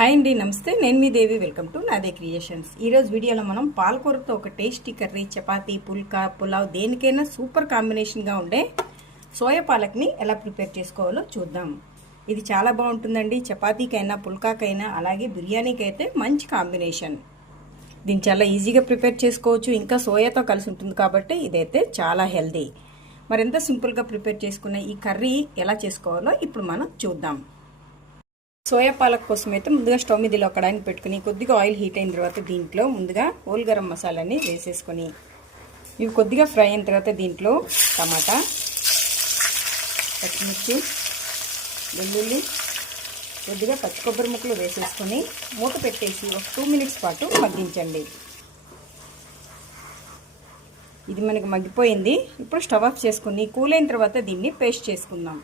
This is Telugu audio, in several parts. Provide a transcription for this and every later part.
హాయ్ అండి, నమస్తే. నేను మీ దేవి. వెల్కమ్ టు నాదే క్రియేషన్స్. ఈరోజు వీడియోలో మనం పాలకూరతో ఒక టేస్టీ కర్రీ, చపాతీ, పుల్కా, పులావ్ దేనికైనా సూపర్ కాంబినేషన్గా ఉండే సోయా పాలక్ని ఎలా ప్రిపేర్ చేసుకోవాలో చూద్దాం. ఇది చాలా బాగుంటుందండి. చపాతీకైనా, పుల్కాకైనా, అలాగే బిర్యానీకి అయితే మంచి కాంబినేషన్. దీన్ని చాలా ఈజీగా ప్రిపేర్ చేసుకోవచ్చు. ఇంకా సోయాతో కలిసి ఉంటుంది కాబట్టి ఇదైతే చాలా హెల్దీ. మరింత సింపుల్గా ప్రిపేర్ చేసుకునే ఈ కర్రీ ఎలా చేసుకోవాలో ఇప్పుడు మనం చూద్దాం. సోయా పాలక్ కోసం అయితే ముందుగా స్టవ్ మీద ఒక కడాయిని పెట్టుకుని కొద్దిగా ఆయిల్ హీట్ అయిన తర్వాత దీంట్లో ముందుగా హోల్ గరం మసాలాని వేసేసుకొని ఇవి కొద్దిగా ఫ్రై అయిన తర్వాత దీంట్లో టమాటా, పచ్చిమిర్చి, వెల్లుల్లి, కొద్దిగా పచ్చి కొబ్బరి ముక్కలు వేసేసుకొని మూత పెట్టేసి ఒక 2 మినిట్స్ పాటు మగ్గించండి. ఇది మనకి మగ్గిపోయింది. ఇప్పుడు స్టవ్ ఆఫ్ చేసుకుని కూల్ అయిన తర్వాత దీన్ని పేస్ట్ చేసుకుందాం.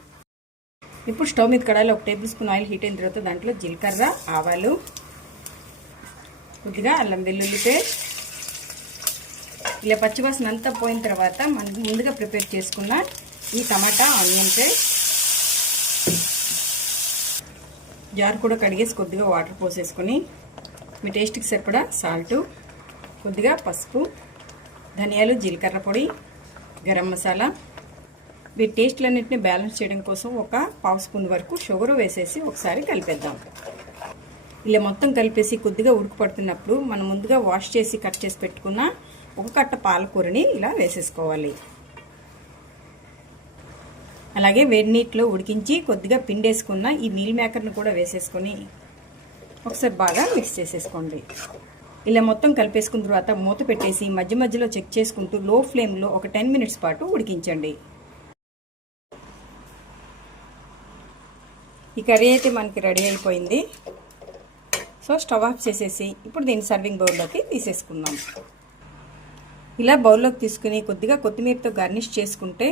ఇప్పుడు స్టవ్ మీద కడాయిలో 1 టేబుల్ స్పూన్ ఆయిల్ హీట్ అయిన తర్వాత దాంట్లో జీలకర్ర, ఆవాలు, కొద్దిగా అల్లం వెల్లుల్లి పేస్ట్, ఇలా పచ్చివాసన అంతా పోయిన తర్వాత మనం ముందుగా ప్రిపేర్ చేసుకున్న ఈ టమాటా, ఆనియన్ పేస్ట్, జార్ కూడా కడిగేసి కొద్దిగా వాటర్ పోసేసుకొని మీ టేస్ట్కి సరిపడా సాల్టు, కొద్దిగా పసుపు, ధనియాలు, జీలకర్ర పొడి, గరం మసాలా, వీటి టేస్ట్లన్నింటినీ బ్యాలెన్స్ చేయడం కోసం ఒక 1/2 స్పూన్ వరకు షుగర్ వేసేసి ఒకసారి కలిపేద్దాం. ఇలా మొత్తం కలిపేసి కొద్దిగా ఉడకపడుతున్నప్పుడు మనం ముందుగా వాష్ చేసి కట్ చేసి పెట్టుకున్న ఒక కట్ట పాలకూరని ఇలా వేసేసుకోవాలి. అలాగే వేడి నీటిలో ఉడికించి కొద్దిగా పిండేసుకున్న ఈ మీల్ మేకర్ని కూడా వేసేసుకొని ఒకసారి బాగా మిక్స్ చేసేసుకోండి. ఇలా మొత్తం కలిపేసుకున్న తర్వాత మూత పెట్టేసి మధ్య మధ్యలో చెక్ చేసుకుంటూ లో ఫ్లేమ్లో ఒక 10 మినిట్స్ పాటు ఉడికించండి. ఈ కర్రీ అయితే మనకి రెడీ అయిపోయింది. సో స్టవ్ ఆఫ్ చేసేసి ఇప్పుడు దీన్ని సర్వింగ్ బౌల్లోకి తీసేసుకుందాం. ఇలా బౌల్లోకి తీసుకుని కొద్దిగా కొత్తిమీరతో గార్నిష్ చేసుకుంటే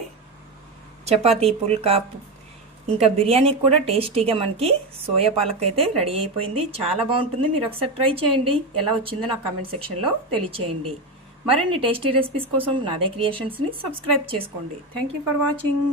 చపాతీ, పుల్కా, ఇంకా బిర్యానీకి కూడా టేస్టీగా మనకి సోయా పాలక్ అయితే రెడీ అయిపోయింది. చాలా బాగుంటుంది. మీరు ఒకసారి ట్రై చేయండి. ఎలా వచ్చిందో నా కామెంట్ సెక్షన్లో తెలియచేయండి. మరిన్ని టేస్టీ రెసిపీస్ కోసం నాదే క్రియేషన్స్ని సబ్స్క్రైబ్ చేసుకోండి. Thank you for watching.